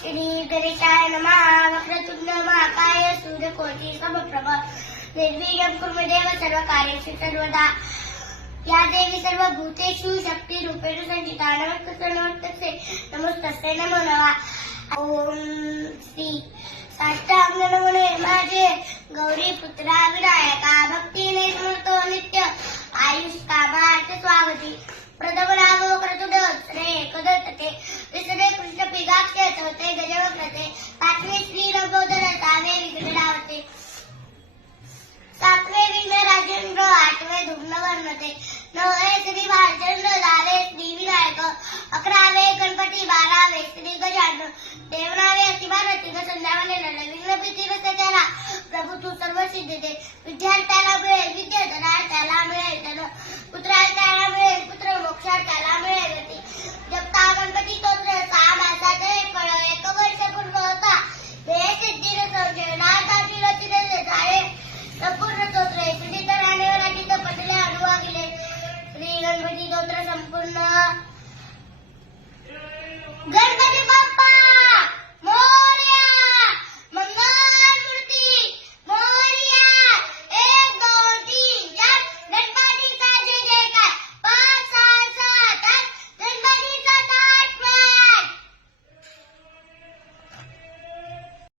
श्री गणेशाय नमः. वक्रतुंड महाकाय सूर्यकोटि समप्रभ निर्विघ्नं कुरु मे देव सर्वकार्येषु सर्वदा. या देवी सर्वभूतेषु शक्तिरूपेण संचिता. नमस्तस्यै नमस्तस्यै नमो नमः. ओम श्री साष्टांग नमने माझे गौरी पुत्रा विनायका. भक्तीने स्मरतो नित्य आयुष्कामार्थ स्वागती. प्रथम नाम वक्रतुंड रे कदतके विसरे कृष्ण पिगाक्ष चौथे गजवक्रते पाचवे श्री रघुदर सहावे विघ्नरावते सातवे विघ्न राजेंद्र आठवे धुम्न वर्णते नववे श्री भालचंद्र दहावे श्री विनायक अकरावे गणपती बारावे श्री गजानन देवनावे अतिभारती संध्यावने नर विघ्न प्रीती त्याला प्रभू तू सर्व सिद्धी दे. विद्यार्थ्याला मिळेल विद्या धनार्थ्याला मिळेल धन पुत्रार्थ्याला मिळेल पुत्र मोक्षार्थ्याला मिळेल गती. जपता गणपती स्तोत्र